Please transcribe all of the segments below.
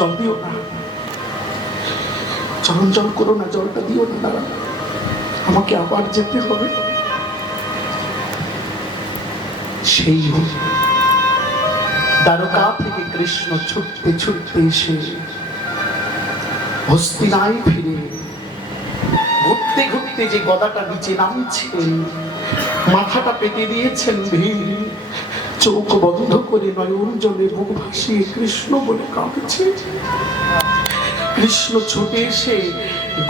জল দিও না। চরণ জল করো না, জলটা দিও না দাঁড়া আমাকে আবার যেতে হবে। সেই দ্বারকা থেকে কৃষ্ণ ছুটতে ছুটতে এসে হস্তিনায় ফিরে। ঘুরতে ঘুরতে যে গদাটা নিচে নামছেন মাথাটা পেতে দিয়েছেন ভীম। চোখ বন্ধ করে নয়ন জলে বুক ভাসিয়ে কৃষ্ণ বলে কাঁদছে। কৃষ্ণ ছুটে এসে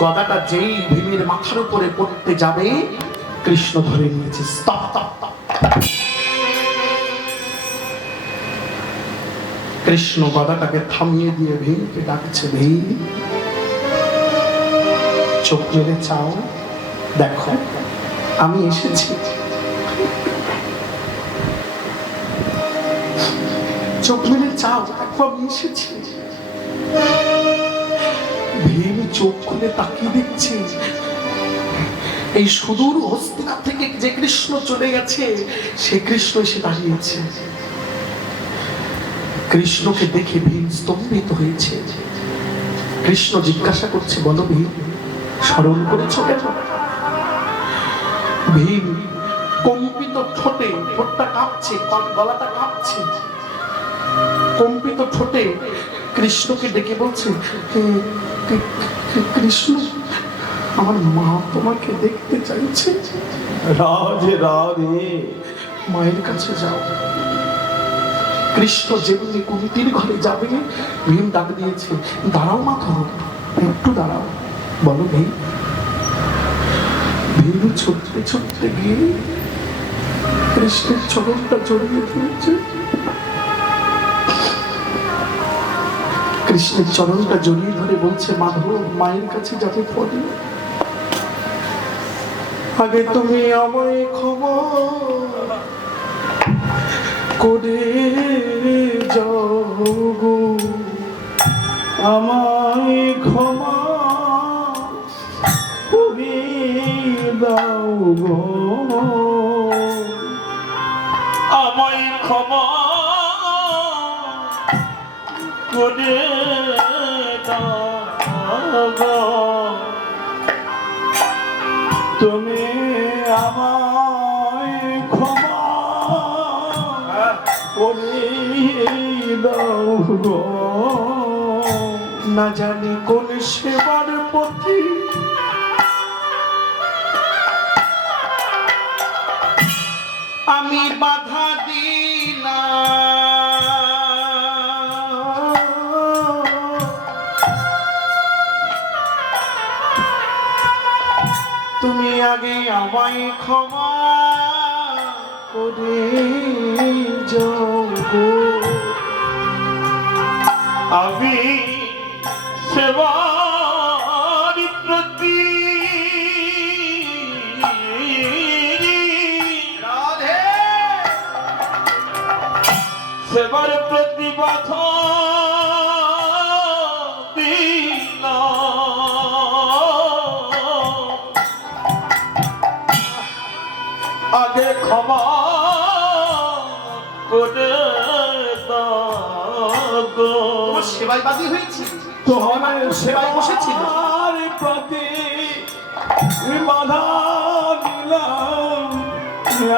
গদাটা যেই ভীমের মাথার উপরে পড়তে যাবে, কৃষ্ণ ধরে নিয়েছে, স্টপ স্টপ স্টপ কৃষ্ণ গদাটাকে থামিয়ে দিয়ে ভীমকে ডাকছে, ভীম, চোখ মেরে চাও, দেখো, আমি এসেছি। চোখ মেরে চাও আমি এসেছি ভীম চোখ খুলে তাকিয়ে দেখছে। এই সুদূর হস্তিনা থেকে যে কৃষ্ণ চলে গেছে, সে কৃষ্ণ এসে দাঁড়িয়েছে। কৃষ্ণকে দেখে ভীম স্তম্ভিত হয়েছে। কৃষ্ণ জিজ্ঞাসা করছে, বলো ভীম, স্মরণ করেছ কেন? ভীম ঠোঁটটা কাঁপছে গল- গলাটা কাঁপছে। কম্পিত ঠোঁটে কৃষ্ণকে ডেকে বলছে "কে- কে- কে- কৃষ্ণ আমার মা তোমাকে দেখতে চাইছে। রাধে রাধে। মায়ের কাছে যাও। কৃষ্ণ যেমনি কুন্তির ঘরে যাবে ভীম ডাক দিয়েছে দাঁড়াও মা ধরো একটু দাঁড়াও। বলো ভীম। ভীম ছুটতে ছুটতে গিয়ে কৃষ্ণের চরণটা জড়িয়ে ধরেছে কৃষ্ণের চরণটা জড়িয়ে ধরে বলছে, মাধব, মায়ের কাছে যাবে পরে আগে তুমি আমায় ক্ষমা করে যাও আমায় ক্ষমা না জানি কোন সেবার পথে। আমি বাধা দিলাম। তুমি আগে আমায় ক্ষমা করে যাও আমি সেবার প্রতি। সেবার প্রতি বাধা আগে ক্ষমা করে দাও সেবাই বাদী হয়েছে? তোমার সেবায় বসেছিল। প্রতি বাধা দিলাম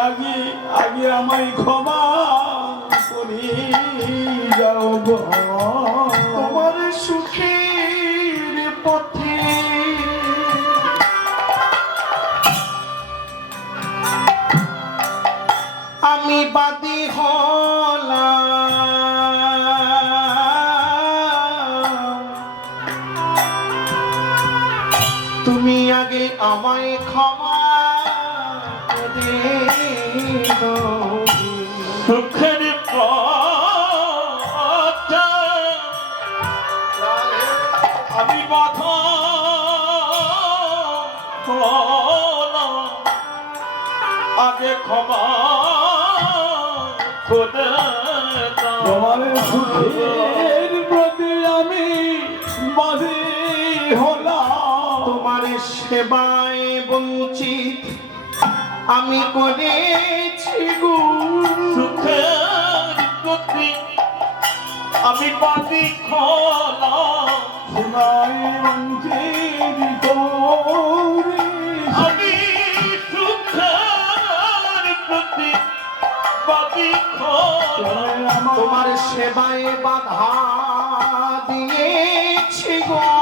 আগে আগে আমায় ক্ষমা করি যাও তুমি আগে আমায় ক্ষমা পথে আমি বাধা আগে ক্ষমা তোমার সুখের সেবায় বঞ্চিত। আমি করেছি গো। আমি খোলা। রঞ্জিত আমি সুখার প্রতি বাদি খোলা। তোমার সেবায় বাধা দিয়েছি গো।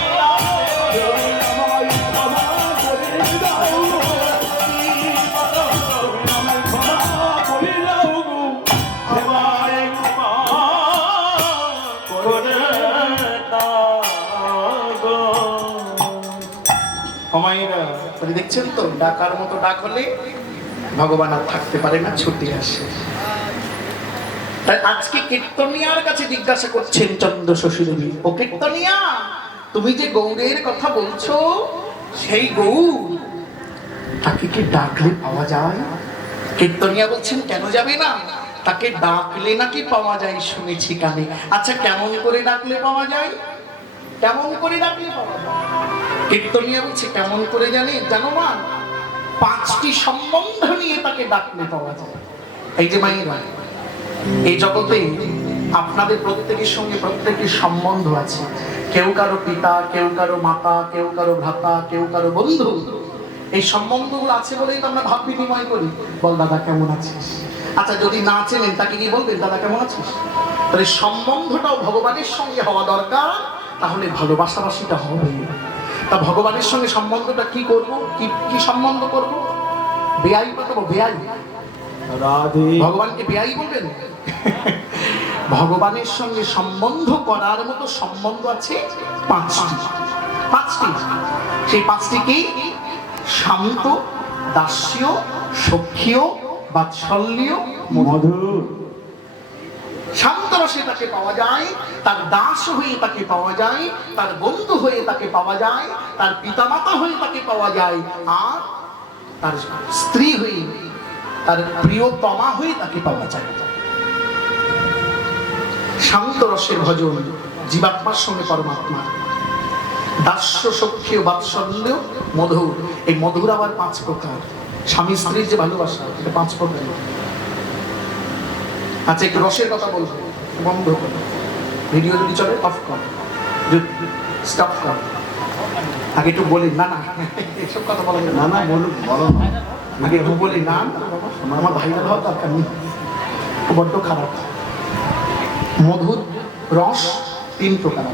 দেখছেন তো, ডাকার মতো ডাক হলে ভগবান আর থাকতে পারে না, ছুটি আসে। তাই আজকে কীর্তনিয়ার কাছে জিজ্ঞাসা করছেন চন্দ্র শশী দেবী ও কীর্তনিয়া, তুমি যে গৌরের কথা বলছো, সেই গৌর, তাকে কি ডাকলে পাওয়া যায়? কীর্তনিয়া বলছেন, কেন যাবে না? তাকে ডাকলে নাকি পাওয়া যায়, শুনেছি কানে। আচ্ছা কেমন করে ডাকলে পাওয়া যায়? কেমন করে ডাকলে পাওয়া যায়? কীর্তনিয়া বলছে কেমন করে জানে? জানো মা? পাঁচটি সম্বন্ধ নিয়ে তাকে ডাকলে পাওয়া যায়। এই যে মাইরা এই জগতে আপনাদের প্রত্যেকের সঙ্গে প্রত্যেকের সম্বন্ধ আছে। কেউ কারও পিতা, কেউ কারও মাতা, কেউ কারও ভ্রাতা, কেউ কারও বন্ধু। এই সম্বন্ধগুলো আছে বলেই তো আমরা ভাব বিনিময় করি। বল, দাদা, কেমন আছিস? আচ্ছা যদি না চেনেন, তাকে কি বলবেন, দাদা, কেমন আছিস? তাহলে সম্বন্ধটাও ভগবানের সঙ্গে হওয়া দরকার। তাহলে ভালোবাসাবাসিটা হবে। তা ভগবানের সঙ্গে সম্বন্ধটা কি করব? কি কি সম্বন্ধ করব? বেআই করব বেআই? রাধে। ভগবানকে বেআই বলবেন? ভগবানের সঙ্গে সম্বন্ধ করার মতো সম্বন্ধ আছে পাঁচটি। পাঁচটি। সেই পাঁচটি কি? শান্ত দাস্য সখ্য বাৎসল্য মধু মধুর। রসে তাকে পাওয়া যায়, তার দাস হয়ে তাকে পাওয়া যায়, তার বন্ধু হয়ে তাকে পাওয়া যায়, তার পিতামাতা হয়ে তাকে পাওয়া যায়, আর তার স্ত্রী হয়ে, তার প্রিয়তমা হয়ে তাকে পাওয়া যায়। শান্ত রসের ভজন জীবাত্মার সঙ্গে পরমাত্মা। দাস্য সখ্য বাৎসল্য মধুর, এই মধুর আবার পাঁচ প্রকার। স্বামী স্ত্রীর যে ভালোবাসা, এটা পাঁচ প্রকার। আচ্ছা একটু রসের কথা বলব। বন্ধ করো ভিডিও যদি চলে অফ কর। স্টপ করো। আগে একটু বলি না না। এসব কথা বলা না। না বলুন বলো না। আগে একটু বলি না আমার ভাই হওয়ার দরকার নেই। বড্ড খারাপ। মধুর রস তিন প্রকার।